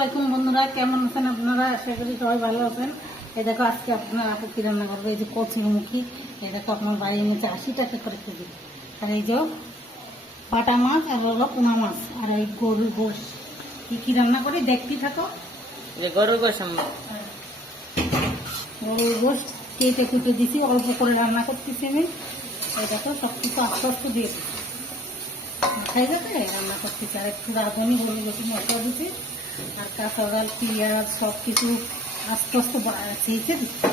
আলাইকুম বন্ধুরা, কেমন আছেন আপনারা? আশা করি সবাই ভালো আছেন। এই দেখো আজকে আপনার আপু কি রান্না করবো। এই যে কচুরমুখী, এই দেখো আপনার বাড়ির নিচে 80 টাকা করে কেজি। আর এই যে বাটা মাছ আর হলো পোনা মাছ আর এই গরুর গোশ। কি রান্না করি দেখতেই থাকো। গরুর গোশ, গরুর গোশ কেটে কুটে দিছি, অল্প করে রান্না করতেছি আমি। এই দেখো সব কিছু আস্তে আস্তে দিয়ে দিচ্ছি, খাই যাবে রান্না করতেছি। আর একটু রাঁধুনি গরুর গোশ মশলা দিচ্ছি আর কাঁচা ডাল পেঁয়াজ সব কিছু আস্তে আস্তে চেঁচে দিচ্ছি।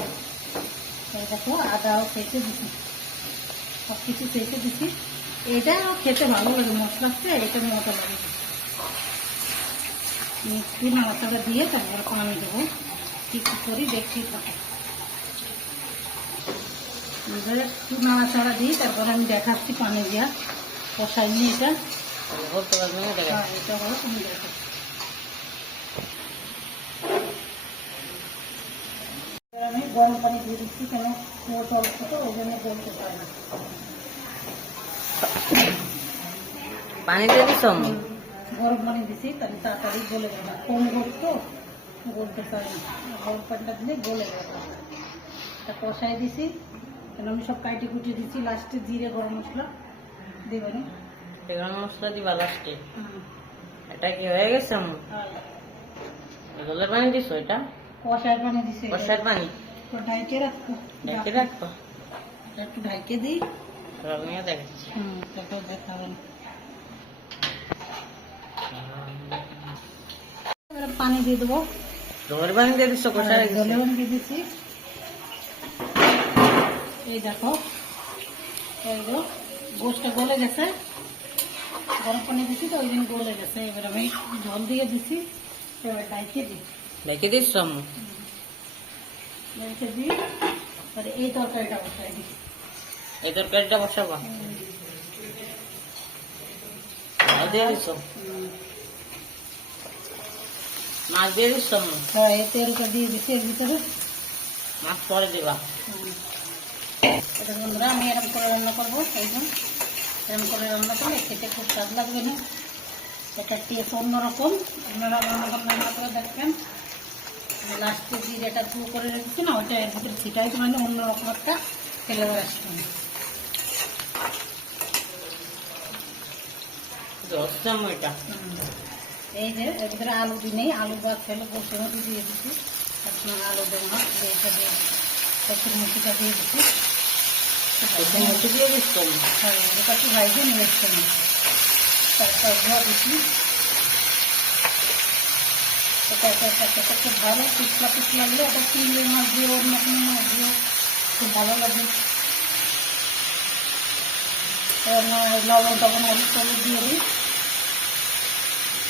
এই দেখো আদাও চেঁচে দিচ্ছি, সব কিছু চেঁচে দিচ্ছি। এটা খেতে ভালো লাগে, মশলা এটা মজা লাগে। মিষ্টি মশলাটা দিয়ে তারপরে পানি দেবো। কি করি দেখতেই থাকো। একটু নাড়াচাড়া দিই, তারপরে আমি দেখাচ্ছি পানি দিয়া কষাই নিয়ে এটা বলতে পারবেন এটা হলো তুমি দেখো। আমি গরম পানি দিয়ে দিচ্ছি, কেন জল ছোট ওই জন্য বলতে পারি না। পানি দিয়ে দিস, গরম পানি দিচ্ছি তাহলে তাড়াতাড়ি গলে যাবে। কম গরম তো বলতে পারি না, গরম পানিটা দিলে গলে যাবে। তা কষাই দিছি, কেন আমি সব কাটি কুটি দিচ্ছি। লাস্টে জিরে গরম মশলা দেবেন, গরম মশলা দিবা লাস্টে। এটা কি হয়ে গেছে? জলের পানি দিছো? এটা কষার পানি দিছি, কষার পানি ঢাইকে রাখবো। ঢেকে রাখবো, একটু ঢাইকে দিই। রঙিয়ে দেখাচ্ছি। তারপর দেখাবেন। পানি দিয়ে দেবো, জলের পানি দিয়ে দিছো? কষার জলেও দিয়ে দিচ্ছি। এই দেখো এই যে গোশটা গলে গেছে, গরম পানি দিচ্ছি তো ওই দিন গলে গেছে। এবার আমি জল দিয়ে দিচ্ছি, এবার ঢাইকে দিই। ঢেকে দিস, ঢাইকে দিই। তাহলে এই তরকারিটা বসাই দিই। এই তরকারিটা বসাবো, দিয়ে দিছো মাছ দিয়ে দিস। হ্যাঁ, এই তেলটা দিয়ে দিচ্ছি এর ভিতরে। মাছ পরে দিবা। এটা বন্ধুরা আমি এরকম করে রান্না করবো। একদম এরকম করে রান্না করলে খেতে খুব স্বাদ লাগবে না, এটা টেস্ট অন্যরকম। আপনারা রান্না করে দেখবেন। লাস্টে জিরেটা চু করে রেখেছি না, ওইটা এর ভিতরে ছিটাই মানে অন্যরকম একটা ফ্লেভার আসবে। এটা এই যে এর ভিতরে আলু দিই, আলু বা ফেলে বসে মতো দিয়ে দিচ্ছি। আপনার আলু দেবো না, এইটা দিয়ে কচুরমুখিটা দিয়ে দিচ্ছি। মুখে দিয়ে দিস। হ্যাঁ, এটা একটু ভাইজে নিয়ে এসছেন, তারপর ধোয়া দিচ্ছি। এটা খুব ভালো পিছলা পিছলা লাগলে এটা চিংড়ি মাছ দিয়ে অন্য কোনো মাছ দিয়ে খুব ভালো লাগে। লবণ টবণ হলুদ টলুদ দিয়ে দিই।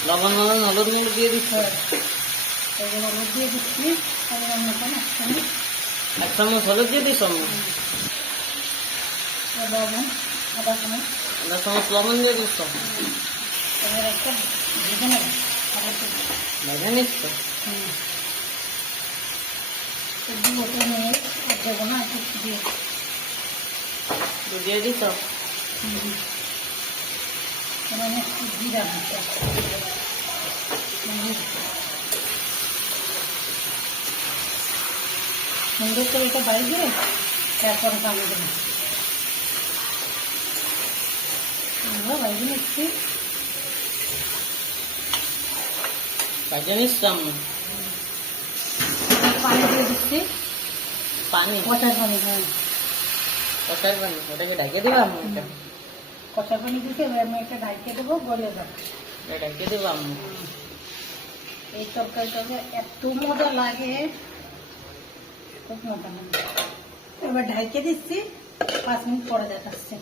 লবণ হলুদ গুঁড়ো দিয়ে দিচ্ছ? এগুলো হলুদ দিয়ে দিচ্ছি মতন একসঙ্গে। 1 চামচ হলুদ দিয়ে দিস। লবণ আদা চামচ, 1 চামচ লবণ দিয়ে দিস। এবার একটা ভেজে নেব। ভেজে নিচ্ছ? দুটো নিয়ে আর দেবো না, একটু দিয়ে দিয়ে দিস। মানে একটু জিরা দিচ্ছি। সুন্দর করে এটা বাড়ি দিয়ে তারপরে পানি দেবো। বাইরে নিচ্ছি, ভেজে নিচ্ছ? পানি দিয়ে দিচ্ছি। পানি কষার পানি, হ্যাঁ কষার পানি। ওটাকে ঢেকে দিলাম, কষার পানি দিচ্ছি। এবার আমি এটা ঢাইকে দেবো, গলে যাবে। ঢেকে দিলাম। এই তরকারিটা এত মজা লাগে, খুব মজা লাগে। এবার ঢাইকে দিচ্ছি, 5 মিনিট পরে দেখাচ্ছি।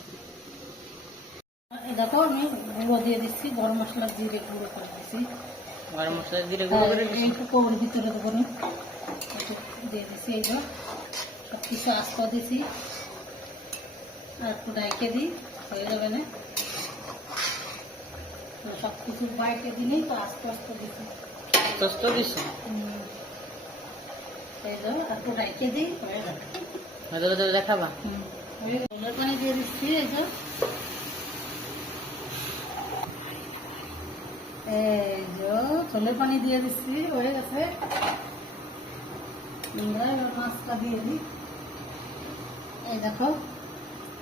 দেখো আমি গুঁড়ো দিয়ে দিচ্ছি, গরম মশলা জিরে গুঁড়ো করে দিচ্ছি। গরম মশলা জিরে গুঁড়ো করে দিচ্ছি। একটু কৌড়ির ভিতরে দেবো না, একটু দিয়ে দিচ্ছি। এই যে সব কিছু আস্ত দিছি আর একটু ঢাইকে দিই, হয়ে যাবে না। সব কিছু বাইকে দিলেই তো আস্তে আস্তে দিচ্ছি। আস্ত দিচ্ছি, এই যে একটু ঢাইকে দিই, হয়ে যাবে। দেখাবা। পানি দিয়ে দিচ্ছি। এই যে এই যে ছোলের পানি দিয়ে দিচ্ছি, হয়ে গেছে। এবার মাছটা দিয়ে দিই। এই দেখো,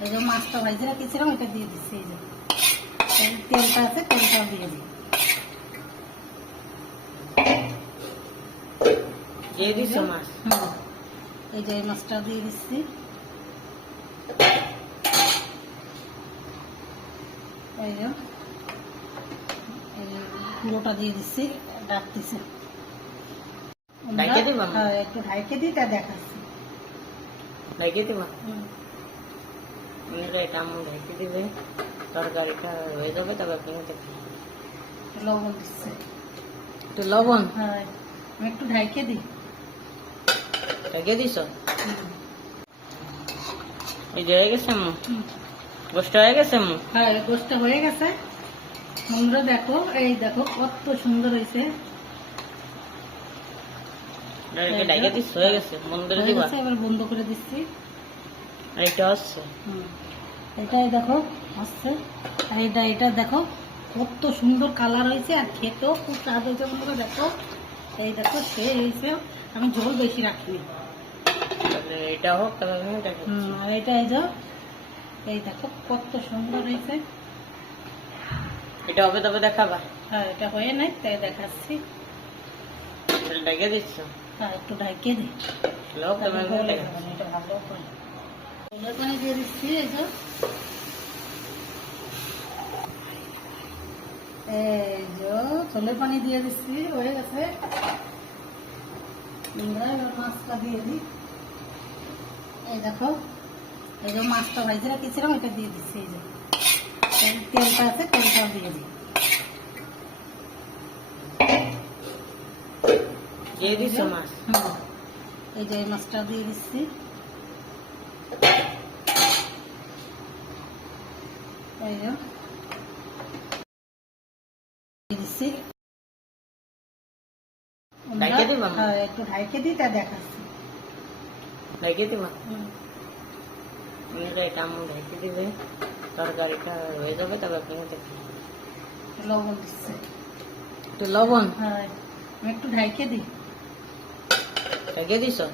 এই যে মাছটা ভাইজে রেখেছিলাম এটা দিয়ে দিচ্ছি। এই যে তেলটা আছে, তেলটাও দিয়ে দিই। দিয়ে দিছো মাছ? এই যে এই মাছটা দিয়ে দিচ্ছি। এই যে এই পুরোটা দিয়ে দিচ্ছি, ডাকতেছে। ঢাইকে দিবা? হ্যাঁ, একটু ঢাইকে দিই, তা দেখাচ্ছি। ঢাইকে দিবা? এটা আম্মু ঢাইকে দিবে, তরকারিটা হয়ে যাবে, তবে আপনি লবণ দিচ্ছে। একটু লবণ? হ্যাঁ, আমি একটু ঢাইকে দিই। ঢাইকে দিছ? এই যে হয়ে গেছে আম্মু, গোষ্ঠ হয়ে গেছে আম্মু? হ্যাঁ, গোষ্ঠটা হয়ে গেছে। বন্ধুরা দেখো, এই দেখো কত সুন্দর হয়েছে। ঢাইকে দিস? হয়ে গেছে, বন্ধ করে দিবা? এবার বন্ধ করে দিচ্ছি। এইটা হচ্ছে, এটাই দেখো আসছে। আর এটা দেখো কত সুন্দর কালার হয়েছে, আর খেতেও খুব স্বাদ হয়েছে। বন্ধুরা দেখো, এই দেখো সে হয়েছে। আমি ঝোল বেশি রাখিনি। এটা হোক, তাহলে আর এটা এই দেখো কত সুন্দর হয়েছে। এটা হবে তবে দেখাবা? হ্যাঁ, এটা হয়ে নাই, তাই দেখাচ্ছি। ঢাইকে দিচ্ছ? হ্যাঁ, একটু ঢাইকে দিই। লোক এটা ভালো করে ছোলের পানি দিয়ে দিচ্ছি। এই যে ছোলের পানি দিয়ে দিচ্ছি, হয়ে গেছে। এবার মাছটা দিয়ে দিই। এই দেখো, এই যে মাছটা ভাইজে রেখেছিলাম এটা দিয়ে দিচ্ছি। এই যে তেলটা আছে, তেলটাও দিয়ে দিই। দিয়ে দিছো মাছ? এই যে এই মাছটা দিয়ে দিচ্ছি। এই যে দিচ্ছি। ঢাইকে দিবা? হ্যাঁ, একটু ঢাইকে দিই, তা দেখাচ্ছি। ঢাইকে দিবা? এটা আম্মু ঢাইকে দিবে, তরকারিটা হয়ে যাবে, তবে আপনি লবণ দিচ্ছে। একটু লবণ? হ্যাঁ, আমি একটু ঢাইকে দিই। ঢাইকে দিছো?